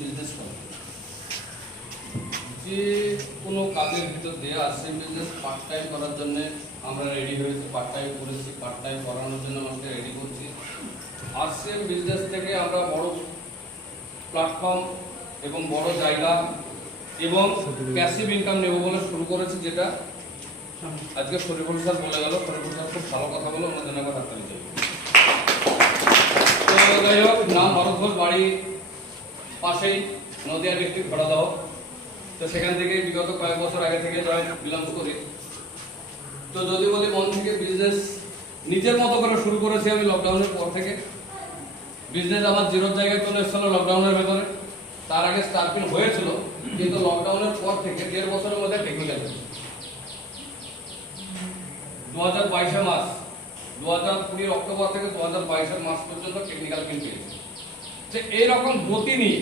Business করে যে কোনো কাজের ভিতর দিয়ে আরসিএম বিজনেস পার্ট টাইম করার জন্য আমরা রেডি হয়েছি, পার্ট টাইম করেছি, পার্ট টাইম করানোর জন্য আমাকে রেডি করছি। আরসিএম বিজনেস থেকে আমরা বড় প্ল্যাটফর্ম এবং বড় জায়গা এবং প্যাসিভ ইনকাম নেব বলে শুরু করেছি, যেটা আজকে শরীফুল স্যার বলে গেল। শরীফুল স্যার খুব ভালো কথা বলো, ওনার জন্য আবার হাততালি চাই। তো যাই হোক, নাম ভরত ঘোষ, বাড়ি পাশেই নদিয়া ডিস্ট্রিক্ট ভরাদাহ। তো সেখান থেকে বিগত কয়েক বছর আগে থেকে জয়েন বিলংস করি। তো যদি বলি মন থেকে বিজনেস নিজের মতো করে শুরু করেছি আমি লকডাউনের পর থেকে। বিজনেস আমার জিরোর জায়গায় চলে এসেছিল লকডাউনের ভেতরে। তার আগে স্টার্টিং হয়েছিল, কিন্তু লকডাউনের পর থেকে 1.5 বছরের মধ্যে টেকনিক্যাল 2022 মার্চ, 2020 অক্টোবর থেকে 2022 মার্চ পর্যন্ত টেকনিক্যাল কিন পেয়েছি। যে এইরকম গতি নিয়ে